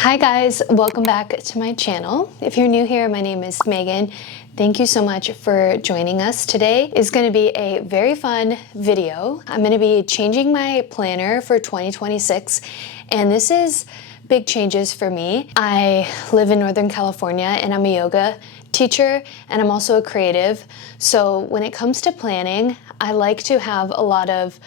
Hi guys, welcome back to my channel. If you're new here, my name is Megan. Thank you so much for joining us. Today is going to be a very fun video. I'm going to be changing my planner for 2026, and this is big changes for me. I live in Northern California and I'm a yoga teacher and I'm also a creative. So when it comes to planning, I like to have a lot of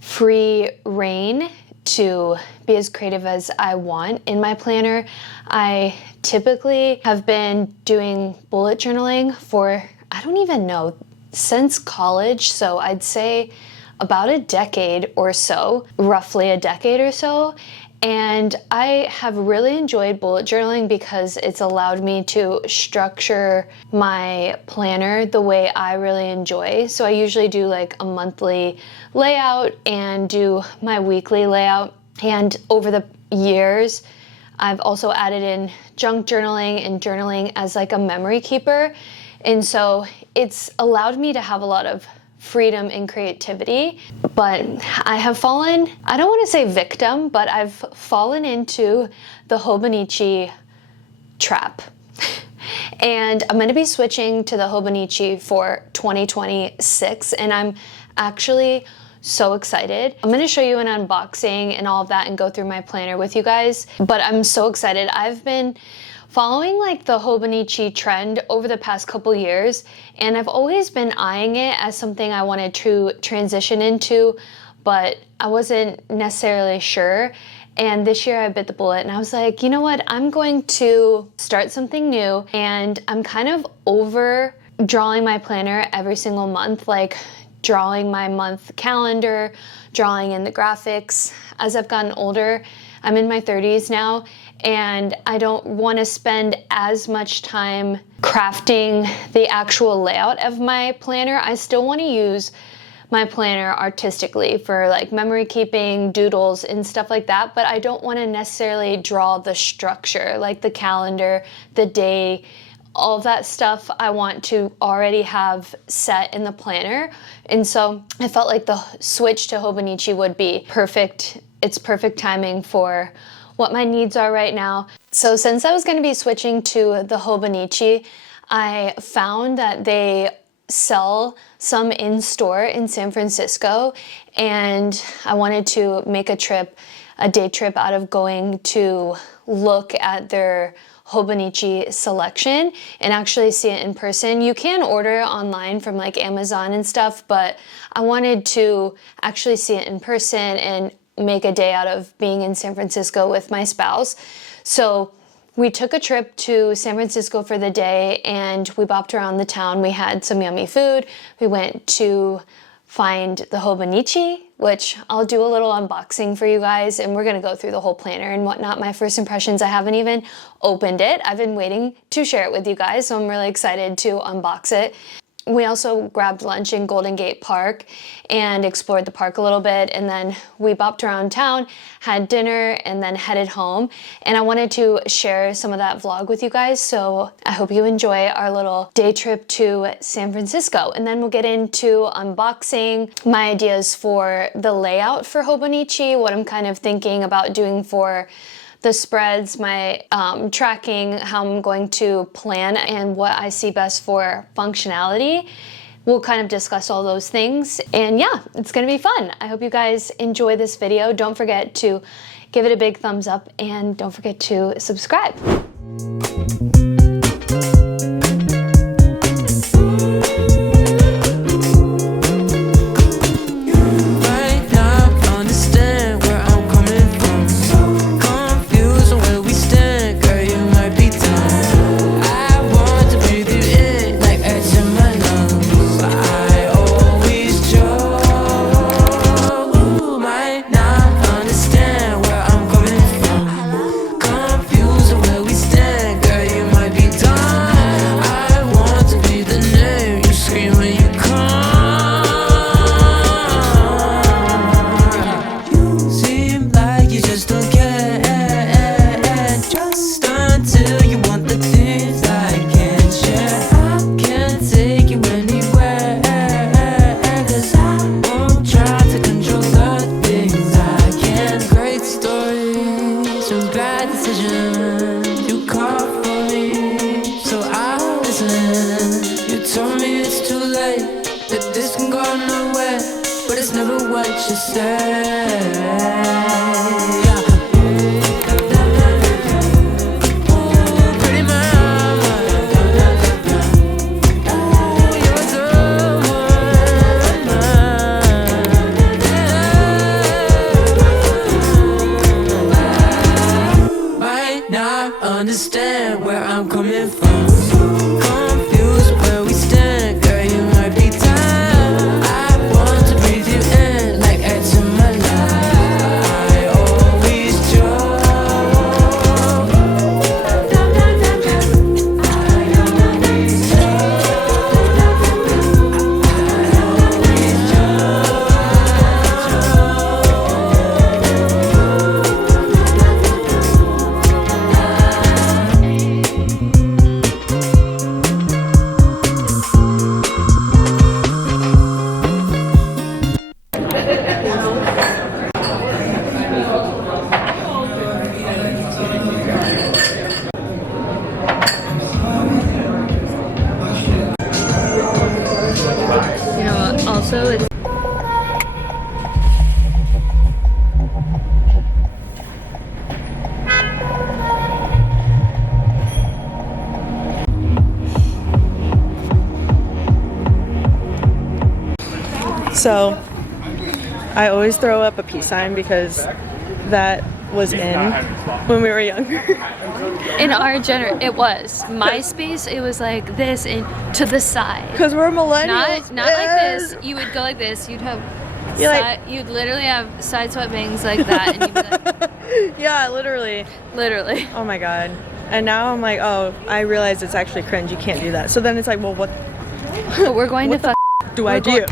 free reign to be as creative as I want in my planner. I typically have been doing bullet journaling for, I don't even know, since college. So I'd say about a decade or so, roughly a decade or so. And I have really enjoyed bullet journaling because it's allowed me to structure my planner the way I really enjoy. So I usually do like a monthly layout and do my weekly layout. And over the years, I've also added in junk journaling and journaling as like a memory keeper. And so it's allowed me to have a lot of freedom and creativity, but I have fallen, I don't want to say victim, but I've fallen into the Hobonichi trap. And I'm going to be switching to the Hobonichi for 2026, and I'm actually so excited. I'm going to show you an unboxing and all of that and go through my planner with you guys, but I'm so excited. I've been following like the Hobonichi trend over the past couple years, and I've always been eyeing it as something I wanted to transition into, but I wasn't necessarily sure. And this year I bit the bullet and I was like, you know what, I'm going to start something new. And I'm kind of over drawing my planner every single month, like drawing my month calendar, drawing in the graphics. As I've gotten older, I'm in my 30s now, and I don't want to spend as much time crafting the actual layout of my planner. I still want to use my planner artistically for like memory keeping, doodles, and stuff like that, but I don't want to necessarily draw the structure, like the calendar, the day, all of that stuff I want to already have set in the planner. And so I felt like the switch to Hobonichi would be perfect. It's perfect timing for what my needs are right now. So since I was going to be switching to the Hobonichi, I found that they sell some in store in San Francisco, and I wanted to make a day trip out of going to look at their Hobonichi selection and actually see it in person. You can order it online from like Amazon and stuff, but I wanted to actually see it in person and make a day out of being in San Francisco with my spouse. So we took a trip to San Francisco for the day and we bopped around the town. We had some yummy food. We went to find the Hobonichi, which I'll do a little unboxing for you guys, and we're gonna go through the whole planner and whatnot. My first impressions, I haven't even opened it. I've been waiting to share it with you guys, so I'm really excited to unbox it. We also grabbed lunch in Golden Gate Park and explored the park a little bit, and then we bopped around town, had dinner, and then headed home. And I wanted to share some of that vlog with you guys, so I hope you enjoy our little day trip to San Francisco. And then we'll get into unboxing, my ideas for the layout for Hobonichi, what I'm kind of thinking about doing for the spreads, my tracking, how I'm going to plan, and what I see best for functionality. We'll kind of discuss all those things, and yeah, it's gonna be fun. I hope you guys enjoy this video. Don't forget to give it a big thumbs up, and don't forget to subscribe. Confused where we stand, girl, you might be listen. You called for me, so I listen. You told me it's too late, that this can go nowhere, but it's never what you say. Understand where I'm coming from. Confused where we stand, girl, you might be time. I want to breathe you in like air to my life. I always Also, it's so I always throw up a peace sign because that was in when we were younger. in our it was MySpace. It was like this and to the side. Because we're millennials. Not like this. You would go like this. You'd have. You'd literally have side sweat bangs like that, and you'd be like. Yeah, literally. Literally. Oh my god. And now I'm like, oh, I realize it's actually cringe. You can't do that. So then it's like, well, what? But we're going to do I do?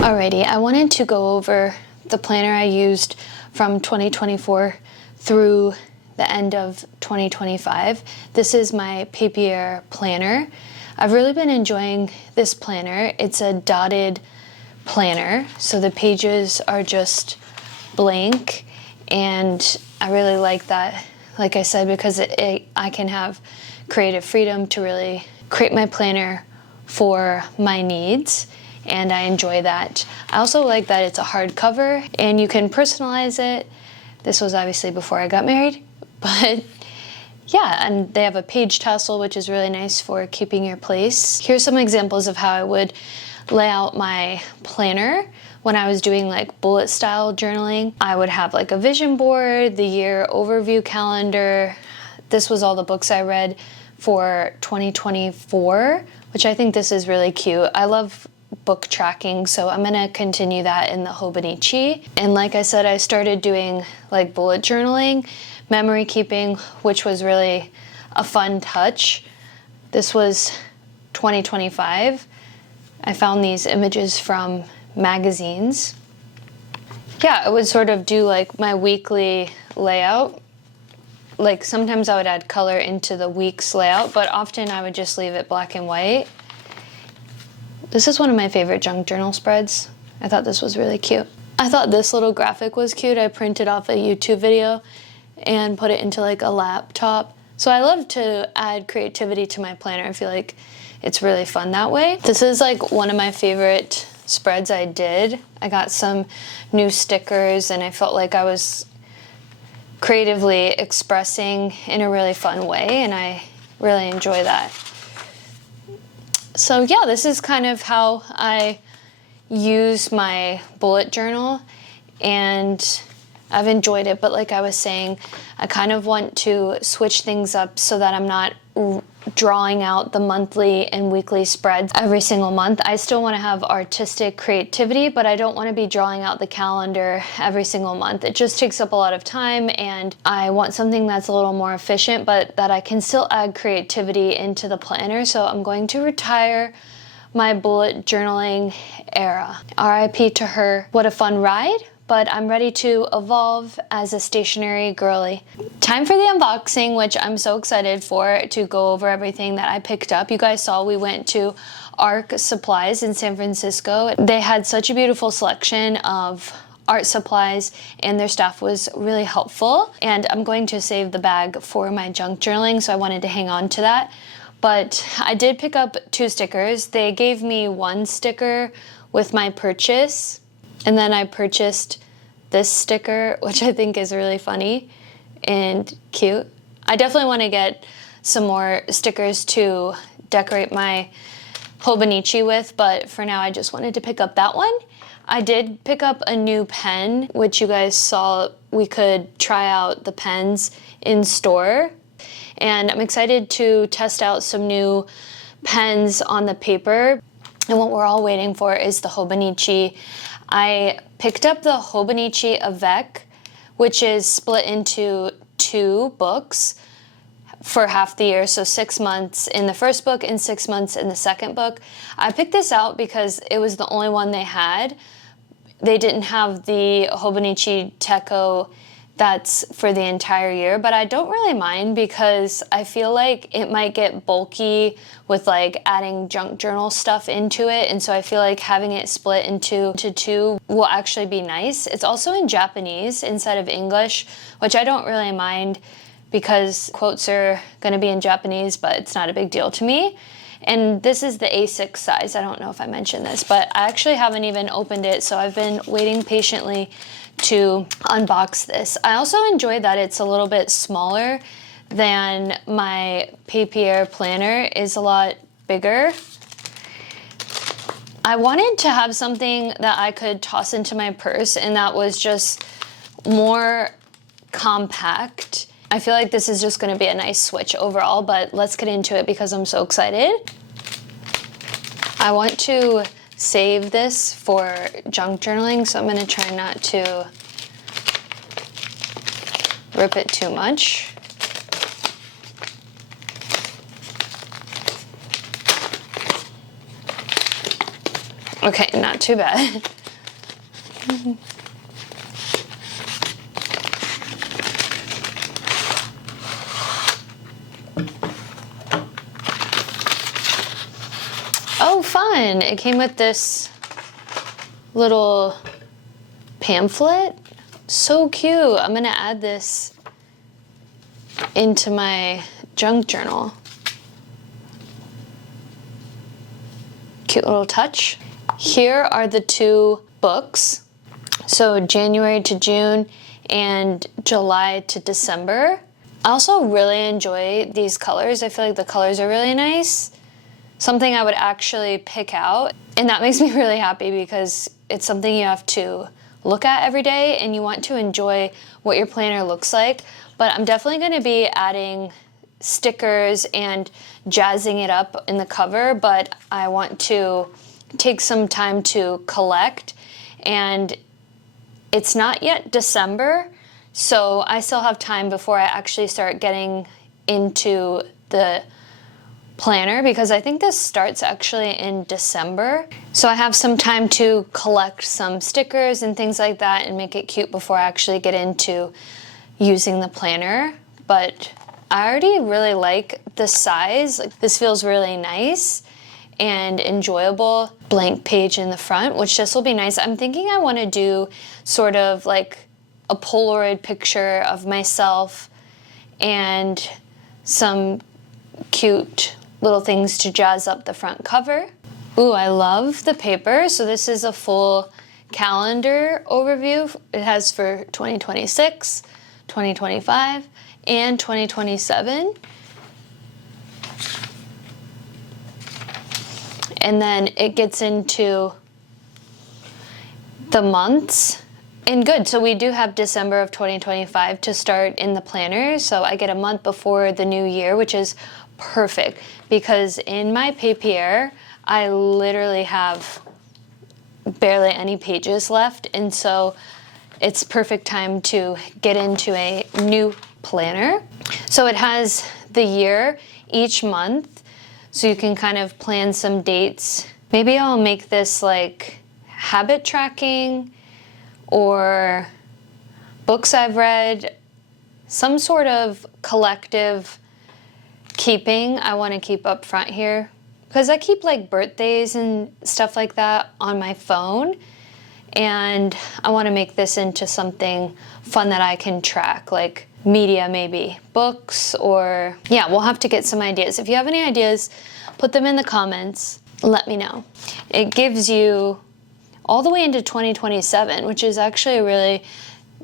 Alrighty, I wanted to go over the planner I used from 2024 through the end of 2025. This is my papier planner. I've really been enjoying this planner. It's a dotted planner, so the pages are just blank, and I really like that, like I said, because I can have creative freedom to really create my planner for my needs. And I enjoy that. I also like that it's a hardcover and you can personalize it. This was obviously before I got married, but yeah, and they have a page tassel, which is really nice for keeping your place. Here's some examples of how I would lay out my planner when I was doing like bullet style journaling. I would have like a vision board, the year overview calendar. This was all the books I read for 2024, which I think this is really cute. I love book tracking, so I'm gonna continue that in the Hobonichi. And like I said, I started doing like bullet journaling, memory keeping, which was really a fun touch. This was 2025. I found these images from magazines. Yeah, I would sort of do like my weekly layout. Like sometimes I would add color into the week's layout, but often I would just leave it black and white. This is one of my favorite junk journal spreads. I thought this was really cute. I thought this little graphic was cute. I printed off a YouTube video and put it into like a laptop. So I love to add creativity to my planner. I feel like it's really fun that way. This is like one of my favorite spreads I did. I got some new stickers and I felt like I was creatively expressing in a really fun way, and I really enjoy that. So yeah, this is kind of how I use my bullet journal, and I've enjoyed it, but like I was saying, I kind of want to switch things up so that I'm not drawing out the monthly and weekly spreads every single month. I still want to have artistic creativity, but I don't want to be drawing out the calendar every single month. It just takes up a lot of time, and I want something that's a little more efficient, but that I can still add creativity into the planner. So I'm going to retire my bullet journaling era. RIP to her. What a fun ride, but I'm ready to evolve as a stationery girly. Time for the unboxing, which I'm so excited for, to go over everything that I picked up. You guys saw we went to Arc Supplies in San Francisco. They had such a beautiful selection of art supplies and their staff was really helpful, and I'm going to save the bag for my junk journaling, so I wanted to hang on to that. But I did pick up 2 stickers. They gave me 1 sticker with my purchase, and then I purchased this sticker, which I think is really funny and cute. I definitely want to get some more stickers to decorate my Hobonichi with, but for now I just wanted to pick up that one. I did pick up a new pen, which you guys saw we could try out the pens in store. And I'm excited to test out some new pens on the paper. And what we're all waiting for is the Hobonichi. I picked up the Hobonichi Avec, which is split into 2 books for half the year, so 6 months in the first book and 6 months in the second book. I picked this out because it was the only one they had. They didn't have the Hobonichi Techo that's for the entire year, but I don't really mind because I feel like it might get bulky with like adding junk journal stuff into it, and so I feel like having it split into 2 will actually be nice. It's also in Japanese instead of English, which I don't really mind because quotes are going to be in Japanese, but it's not a big deal to me. And this is the A6 size. I don't know if I mentioned this, but I actually haven't even opened it, so I've been waiting patiently to unbox this. I also enjoy that it's a little bit smaller than my Papier planner. Is a lot bigger. I wanted to have something that I could toss into my purse, and that was just more compact. I feel like this is just going to be a nice switch overall, but let's get into it because I'm so excited. I want to save this for junk journaling, so I'm going to try not to rip it too much. Okay, not too bad. Oh, fun! It came with this little pamphlet. So cute. I'm gonna add this into my junk journal. Cute little touch. Here are the 2 books. So January to June and July to December. I also really enjoy these colors. I feel like the colors are really nice. Something I would actually pick out, and that makes me really happy because it's something you have to look at every day and you want to enjoy what your planner looks like. But I'm definitely going to be adding stickers and jazzing it up in the cover, but I want to take some time to collect, and it's not yet December, so I still have time before I actually start getting into the planner, because I think this starts actually in December. So I have some time to collect some stickers and things like that and make it cute before I actually get into using the planner. But I already really like the size. This feels really nice and enjoyable. Blank page in the front, which this will be nice. I'm thinking I want to do sort of like a Polaroid picture of myself and some cute little things to jazz up the front cover. Ooh, I love the paper. So this is a full calendar overview. It has for 2026, 2025, and 2027. And then it gets into the months. And good, so we do have December of 2025 to start in the planner. So I get a month before the new year, which is perfect because in my papier, I literally have barely any pages left. And so it's perfect time to get into a new planner. So it has the year each month. So you can kind of plan some dates Maybe I'll make this like habit tracking or books I've read, some sort of collective keeping I want to keep up front here. Because I keep like birthdays and stuff like that on my phone. And I want to make this into something fun that I can track, like media maybe, books, or yeah, we'll have to get some ideas. If you have any ideas, put them in the comments. Let me know. It gives you all the way into 2027, which is actually a really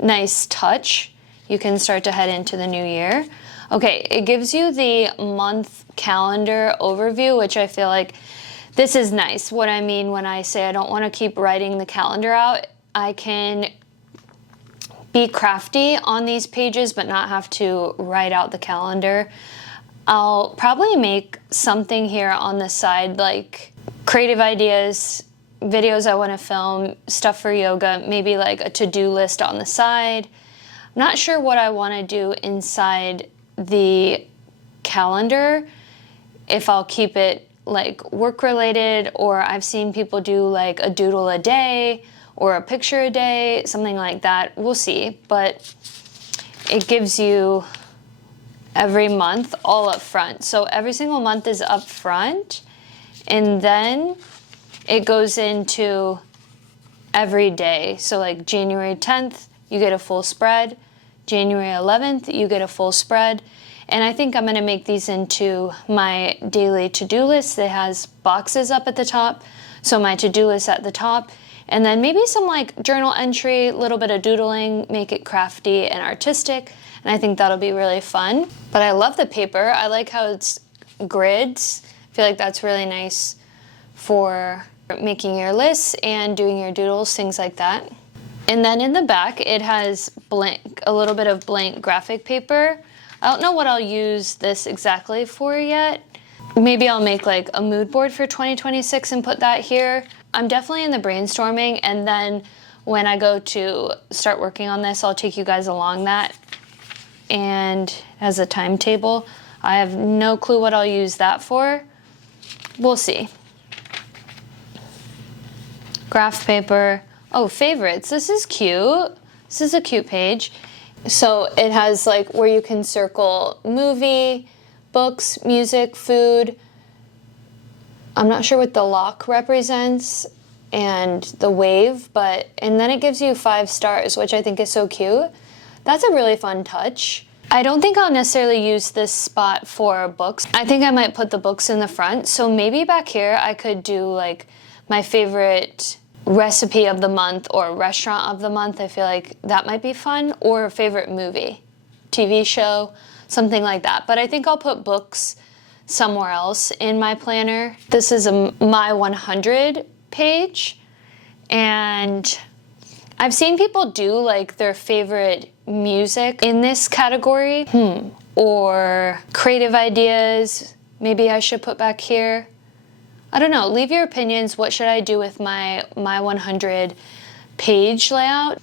nice touch. You can start to head into the new year. Okay, it gives you the month calendar overview, which I feel like this is nice. What I mean when I say I don't want to keep writing the calendar out, I can be crafty on these pages but not have to write out the calendar. I'll probably make something here on the side like creative ideas, videos I want to film, stuff for yoga, maybe like a to-do list on the side. I'm not sure what I want to do inside the calendar, if I'll keep it like work related, or I've seen people do like a doodle a day or a picture a day, something like that. We'll see, but it gives you every month all up front. So every single month is up front, and then it goes into every day. So like January 10th, you get a full spread. January 11th, you get a full spread. And I think I'm going to make these into my daily to-do list that has boxes up at the top. So my to-do list at the top. And then maybe some like journal entry, a little bit of doodling, make it crafty and artistic. And I think that'll be really fun. But I love the paper. I like how it's grids. I feel like that's really nice for making your lists and doing your doodles, things like that. And then in the back, it has a little bit of blank graphic paper. I don't know what I'll use this exactly for yet. Maybe I'll make like a mood board for 2026 and put that here. I'm definitely in the brainstorming, and then when I go to start working on this, I'll take you guys along that. And as a timetable, I have no clue what I'll use that for. We'll see. Graph paper. Oh, favorites. This is cute. This is a cute page. So it has like where you can circle movie, books, music, food. I'm not sure what the lock represents and the wave, and then it gives you 5 stars, which I think is so cute. That's a really fun touch. I don't think I'll necessarily use this spot for books. I think I might put the books in the front. So maybe back here I could do like my favorite recipe of the month or restaurant of the month. I feel like that might be fun, or a favorite movie, TV show, something like that. But I think I'll put books somewhere else in my planner. This is a My 100 page, and I've seen people do like their favorite music in this category, or creative ideas. Maybe I should put back here. I don't know, leave your opinions. What should I do with my 100 page layout?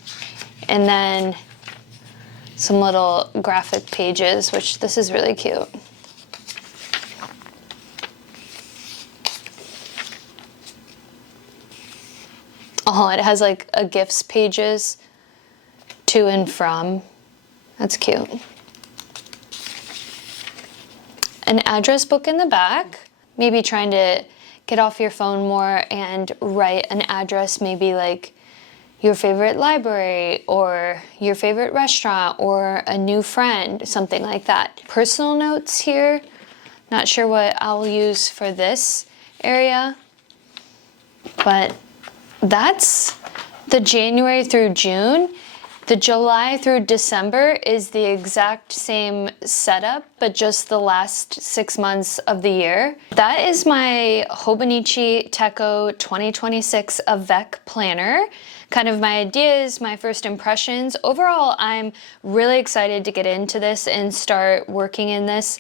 And then some little graphic pages, which this is really cute. Oh, it has like a gifts pages to and from. That's cute. An address book in the back. Maybe trying to get off your phone more and write an address, maybe like your favorite library or your favorite restaurant or a new friend, something like that. Personal notes here. Not sure what I'll use for this area, but that's the January through June. The July through December is the exact same setup, but just the last 6 months of the year. That is my Hobonichi 2026 Avec planner. Kind of my ideas, my first impressions. Overall, I'm really excited to get into this and start working in this.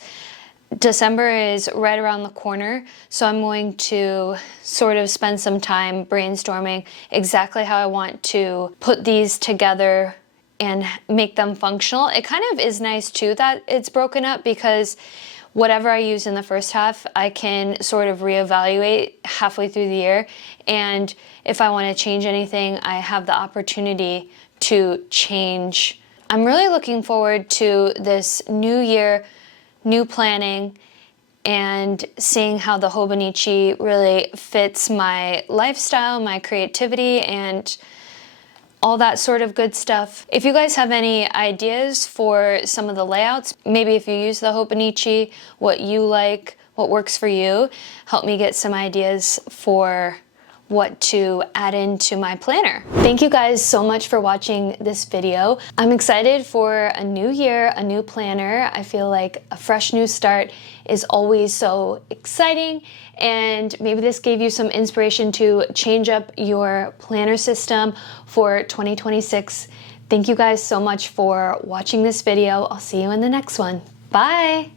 December is right around the corner, so I'm going to sort of spend some time brainstorming exactly how I want to put these together and make them functional. It kind of is nice too that it's broken up, because whatever I use in the first half, I can sort of reevaluate halfway through the year. And if I want to change anything, I have the opportunity to change. I'm really looking forward to this new year, new planning, and seeing how the Hobonichi really fits my lifestyle, my creativity, and all that sort of good stuff. If you guys have any ideas for some of the layouts, maybe if you use the Hobonichi, what you like, what works for you, help me get some ideas for what to add into my planner. Thank you guys so much for watching this video. I'm excited for a new year, a new planner. I feel like a fresh new start is always so exciting, and maybe this gave you some inspiration to change up your planner system for 2026. Thank you guys so much for watching this video. I'll see you in the next one. Bye!